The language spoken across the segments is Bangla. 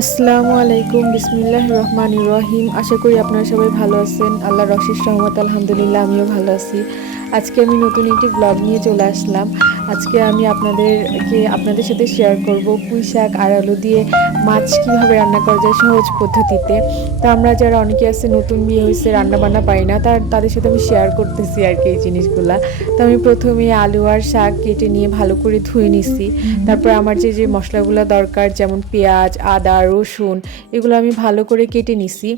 আসসালামু আলাইকুম, বিসমিল্লাহির রহমানির রহিম। আশা করি আপনারা সবাই ভালো আছেন। আল্লাহর অশেষ রহমত, আলহামদুলিল্লাহ আমিও ভালো আছি। আজকে আমি নতুন একটি ব্লগ নিয়ে চলে আসলাম। আজকে আমি আপনাদের সাথে শেয়ার করব পুঁই শাক আর আলু দিয়ে মাছ কিভাবে রান্না করা যায় সহজ পদ্ধতিতে। তো আমরা যারা অনেকে আছে নতুন বিয়ে হয়েছে, রান্না বান্না পারি না, তাদের সাথে আমি শেয়ার করতেছি আর কি এই জিনিসগুলা। তো আমি প্রথমে আলু আর শাক কেটে নিয়ে ভালো করে ধুয়ে নিছি। তারপর আমার যে যে মশলাগুলো দরকার, যেমন পেঁয়াজ, আদা, রসুন, এগুলো আমি ভালো করে কেটে নিছি,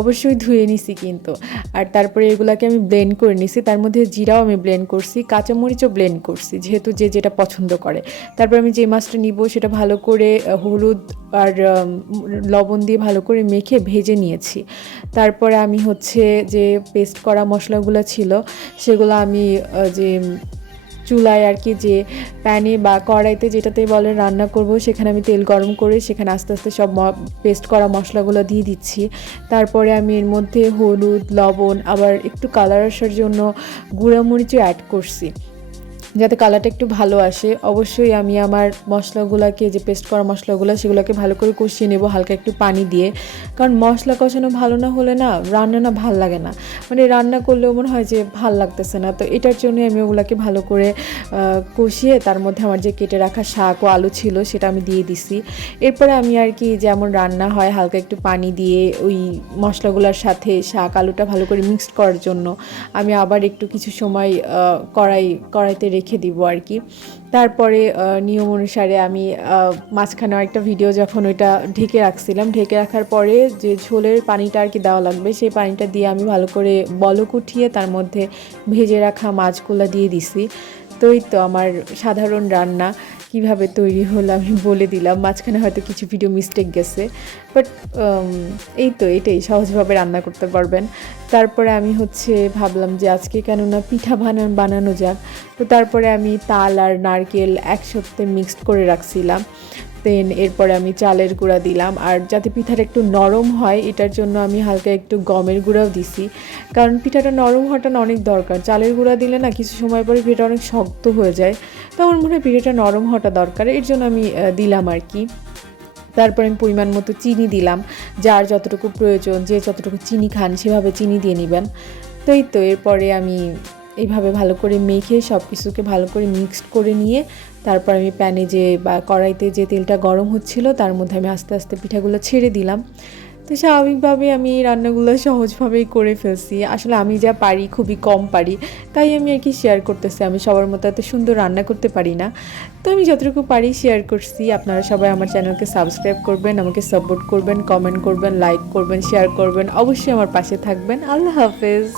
অবশ্যই ধুয়ে নিছি কিন্তু। আর তারপরে এগুলাকে আমি ব্লেন্ড করে নিছি, তার মধ্যে জিরাও আমি ব্লেন্ড করছি, কাঁচামরিচও ব্লেন্ড করছি, যেহেতু যে যেটা পছন্দ করে। তারপর আমি যে মাছটা নিব সেটা ভালো করে হলুদ আর লবণ দিয়ে ভালো করে মেখে ভেজে নিয়েছি। তারপরে আমি হচ্ছে যে পেস্ট করা মশলাগুলো ছিল সেগুলো আমি যে চুলায় আর কি, যে প্যানে বা কড়াইতে যেটাতে বলে রান্না করব, সেখানে আমি তেল গরম করে সেখানে আস্তে আস্তে সব পেস্ট করা মশলাগুলো দিয়ে দিচ্ছি। তারপরে আমি এর মধ্যে হলুদ, লবণ, আবার একটু কালার আসার জন্য গুঁড়া মরিচও অ্যাড করছি, যাতে কালারটা একটু ভালো আসে। অবশ্যই আমি আমার মশলাগুলোকে, যে পেস্ট করা মশলাগুলো, সেগুলোকে ভালো করে কষিয়ে নেব হালকা একটু পানি দিয়ে। কারণ মশলা কষানো ভালো না হলে না রান্না ভাল লাগে না, মানে রান্না করলেও মনে হয় যে ভাল লাগতেছে না। তো এটার জন্যই আমি ওগুলোকে ভালো করে কষিয়ে তার মধ্যে আমার যে কেটে রাখা শাক ও আলু ছিল সেটা আমি দিয়ে দিছি। এরপরে আমি আর কি যেমন রান্না হয় হালকা একটু পানি দিয়ে ওই মশলাগুলোর সাথে শাক আলুটা ভালো করে মিক্সড করার জন্য আমি আবার একটু কিছু সময় কড়াইতে রেখে দিব আর কি। তারপরে নিয়ম অনুসারে আমি মাঝখানে একটা ভিডিও যখন ওইটা ঢেকে রাখছিলাম, ঢেকে রাখার পরে যে ঝোলের পানিটা আর কি দেওয়া লাগবে, সেই পানিটা দিয়ে আমি ভালো করে বলক উঠিয়ে তার মধ্যে ভেজে রাখা মাছগুলো দিয়ে দিছি। তো এই তো আমার সাধারণ রান্না কিভাবে তৈরি হলো আমি বলে দিলাম। মাঝখানে হয়তো কিছু ভিডিও মিস্টেক গেছে, বাট এই তো এটাই সহজভাবে রান্না করতে পারবেন। তারপরে আমি হচ্ছে ভাবলাম যে আজকে কেননা পিঠা বানানো যাক। তো তারপরে আমি তাল আর নারকেল একসাথে মিক্সড করে রাখছিলাম। দেন এরপরে আমি চালের গুঁড়া দিলাম, আর যাতে পিঠাটা একটু নরম হয় এটার জন্য আমি হালকা একটু গমের গুঁড়াও দিছি, কারণ পিঠাটা নরম হওয়াটা না অনেক দরকার। চালের গুঁড়া দিলে না কিছু সময় পরে পিঠাটা অনেক শক্ত হয়ে যায়, তো আমার মনে হয় পিঠাটা নরম হওয়াটা দরকার, এর জন্য আমি দিলাম আর কি। তারপরে আমি পরিমাণ মতো চিনি দিলাম, যার যতটুকু প্রয়োজন, যে যতটুকু চিনি খান সেভাবে চিনি দিয়ে নেবেন। তো এই তো এরপরে আমি এইভাবে ভালো করে মেখে সব কিছুকে ভালো করে মিক্সড করে নিয়ে তারপর আমি প্যানে যে বা কড়াইতে যে তেলটা গরম হচ্ছিল তার মধ্যে আমি আস্তে আস্তে পিঠাগুলো ছেড়ে দিলাম। তো স্বাভাবিকভাবে আমি এই রান্নাগুলো সহজভাবেই করে ফেলছি। আসলে আমি যা পারি খুবই কম পারি, তাই আমি আর কি শেয়ার করতেছি। আমি সবার মতো এত সুন্দর রান্না করতে পারি না, তো আমি যতটুকু পারি শেয়ার করছি। আপনারা সবাই আমার চ্যানেলকে সাবস্ক্রাইব করবেন, আমাকে সাপোর্ট করবেন, কমেন্ট করবেন, লাইক করবেন, শেয়ার করবেন, অবশ্যই আমার পাশে থাকবেন। আল্লাহ হাফেজ।